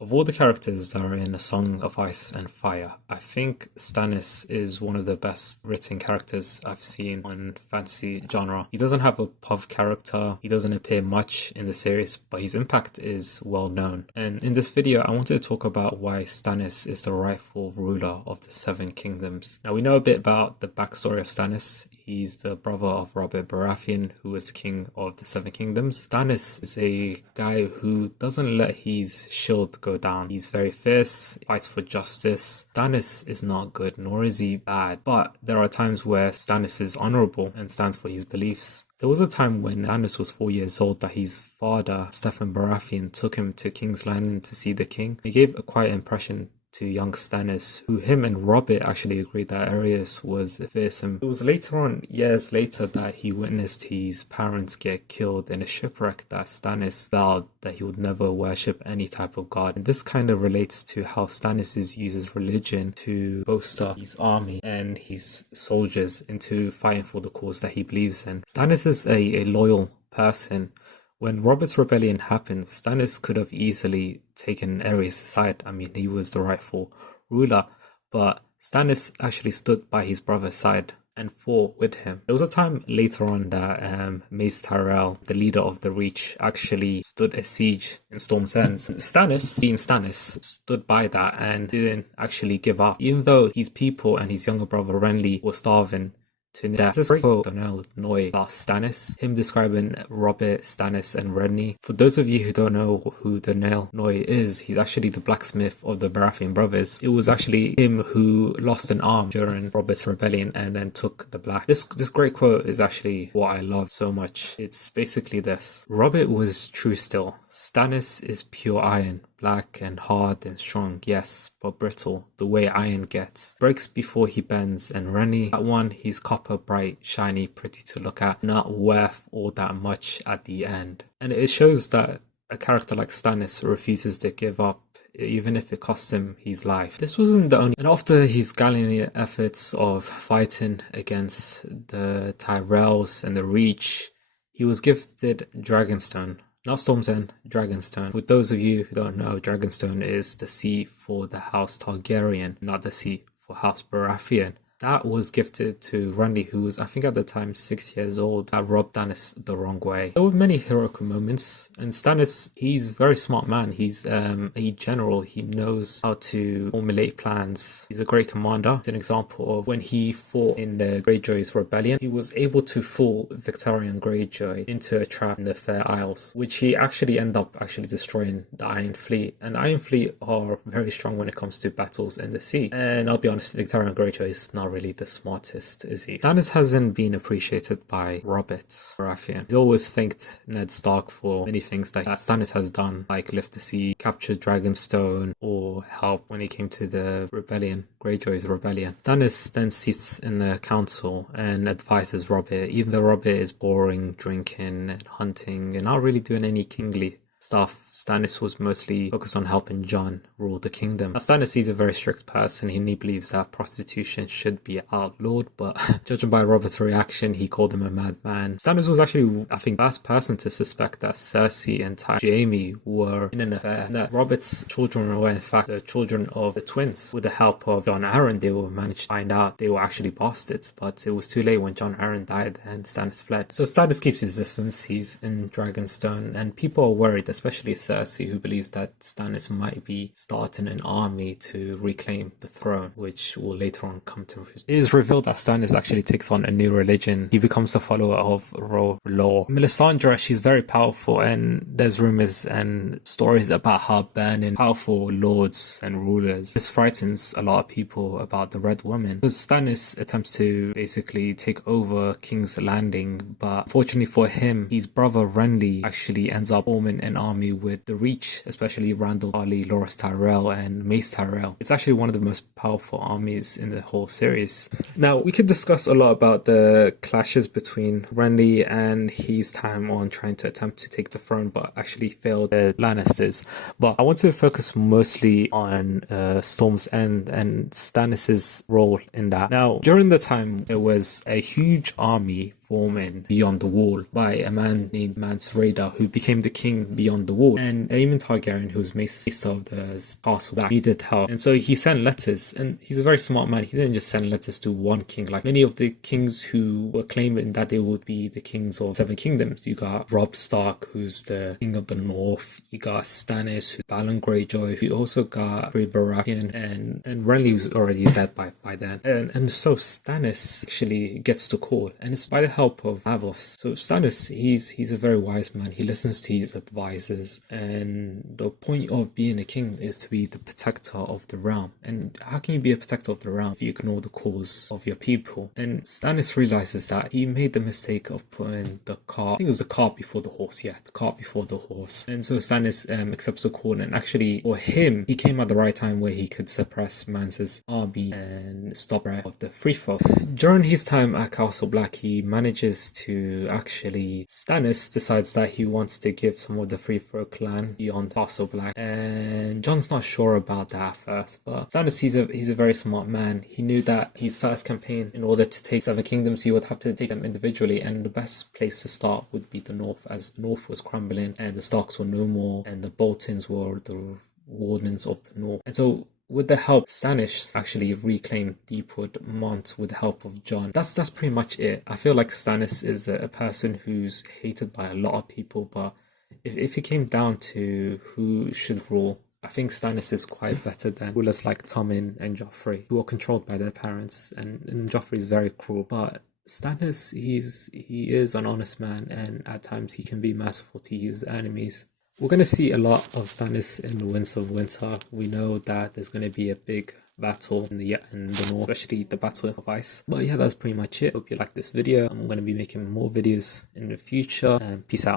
Of all the characters that are in A Song of Ice and Fire, I think Stannis is one of the best written characters I've seen on fantasy genre. He doesn't have a pov character, he doesn't appear much in the series, but his impact is well known. And in this video, I wanted to talk about why Stannis is the rightful ruler of the Seven Kingdoms. Now, we know a bit about the backstory of Stannis. He's the brother of Robert Baratheon, who is the king of the Seven Kingdoms. Stannis is a guy who doesn't let his shield go down. He's very fierce, fights for justice. Stannis is not good, nor is he bad, but there are times where Stannis is honorable and stands for his beliefs. There was a time when Stannis was 4 years old that his father, Stephen Baratheon, took him to King's Landing to see the king. He gave a quiet impression to young Stannis, who him and Robert actually agreed that Aerys was fearsome. It was later on, years later, that he witnessed his parents get killed in a shipwreck that Stannis vowed that he would never worship any type of god. And this kind of relates to how Stannis uses religion to bolster his army and his soldiers into fighting for the cause that he believes in. Stannis is a loyal person. When Robert's rebellion happened, Stannis could have easily taken Aerys' side. I mean, he was the rightful ruler, but Stannis actually stood by his brother's side and fought with him. There was a time later on that Mace Tyrell, the leader of the Reach, actually stood a siege in Storm's End. Stannis, being Stannis, stood by that and didn't actually give up, even though his people and his younger brother Renly were starving to death. This is quote Donell Noy about Stannis, him describing Robert, Stannis and Renly. For those of you who don't know who Donell Noy is, he's actually the blacksmith of the Baratheon brothers. It was actually him who lost an arm during Robert's rebellion and then took the black. This great quote is actually what I love so much. It's basically this: Robert was true still. Stannis is pure iron, black and hard and strong, yes, but brittle, the way iron gets. Breaks before he bends, and Renly, that one, he's copper, bright, shiny, pretty to look at, not worth all that much at the end. And it shows that a character like Stannis refuses to give up, even if it costs him his life. This wasn't the only... And after his gallant efforts of fighting against the Tyrells and the Reach, he was gifted Dragonstone. Not Storm's End, Dragonstone. For those of you who don't know, Dragonstone is the seat for the House Targaryen, not the seat for House Baratheon. That was gifted to Renly, who was, I think at the time, 6 years old, that robbed Stannis the wrong way. There were many heroic moments, and Stannis, he's a very smart man. He's a general. He knows how to formulate plans. He's a great commander. It's an example of when he fought in the Greyjoy's rebellion. He was able to fool Victorian Greyjoy into a trap in the Fair Isles, which he actually ended up destroying the Iron Fleet. And the Iron Fleet are very strong when it comes to battles in the sea. And I'll be honest, Victorian Greyjoy is not really the smartest, is he? Stannis hasn't been appreciated by Robert Baratheon. He's always thanked Ned Stark for many things that Stannis has done, like lift the sea, capture Dragonstone, or help when it came to the rebellion, Greyjoy's rebellion. Stannis then sits in the council and advises Robert, even though Robert is boring, drinking and hunting and not really doing any kingly stuff. Stannis was mostly focused on helping Jon rule the kingdom. Now, Stannis is a very strict person and he believes that prostitution should be outlawed, but judging by Robert's reaction, he called him a madman. Stannis was actually, I think, the last person to suspect that Cersei and Jaime were in an affair, and that Robert's children were in fact the children of the twins. With the help of Jon Arryn, they were managed to find out they were actually bastards, but it was too late when Jon Arryn died and Stannis fled. So Stannis keeps his distance. He's in Dragonstone, and people are worried, especially Cersei, who believes that Stannis might be starting an army to reclaim the throne, which will later on come to... It is revealed that Stannis actually takes on a new religion. He becomes a follower of Law. Melisandre, she's very powerful, and there's rumors and stories about her burning powerful lords and rulers. This frightens a lot of people about the Red Woman, because Stannis attempts to basically take over King's Landing, but unfortunately for him, his brother Renly actually ends up forming an army with the Reach, especially Randall Tarly, Loras Tyrell and Mace Tyrell. It's actually one of the most powerful armies in the whole series. Now, we could discuss a lot about the clashes between Renly and his time on trying to attempt to take the throne, but actually failed the Lannisters. But I want to focus mostly on Storm's End and Stannis' role in that. Now, during the time, there was a huge army forming beyond the wall by a man named Mance Rayder, who became the king beyond the wall. And Aemon Targaryen, who was maester of the Castle Black, needed help. And so he sent letters, and he's a very smart man. He didn't just send letters to one king, like many of the kings who were claiming that they would be the kings of Seven Kingdoms. You got Robb Stark, who's the king of the North. You got Stannis, who's Balon Greyjoy. You also got Free Baratheon, and Renly was already dead by then. And so Stannis actually gets the call, and it's by the help of Davos. So Stannis, he's a very wise man. He listens to his advisors, and the point of being a king is to be the protector of the realm. And how can you be a protector of the realm if you ignore the cause of your people? And Stannis realizes that he made the mistake of putting the cart, I think it was the cart before the horse, yeah, the cart before the horse. And so Stannis accepts the call, and actually for him, he came at the right time where he could suppress Mance's army and stop of the free fall. During his time at Castle Black, he manages to actually, Stannis decides that he wants to give some of the Free Throw clan beyond Castle Black, and Jon's not sure about that at first, but Stannis, he's a very smart man. He knew that his first campaign, in order to take Seven Kingdoms, he would have to take them individually, and the best place to start would be the North, as the North was crumbling and the Starks were no more, and the Boltons were the wardens of the North. And so with the help, Stannis actually reclaimed Deepwood Mont with the help of Jon. That's pretty much it. I feel like Stannis is a person who's hated by a lot of people, but if it came down to who should rule, I think Stannis is quite better than rulers like Tommen and Joffrey, who are controlled by their parents, and Joffrey is very cruel. But Stannis, he is an honest man, and at times he can be merciful to his enemies. We're going to see a lot of Stannis in the Winds of Winter. We know that there's going to be a big battle in the north, especially the Battle of Ice. But yeah, that's pretty much it. Hope you like this video. I'm going to be making more videos in the future, and peace out.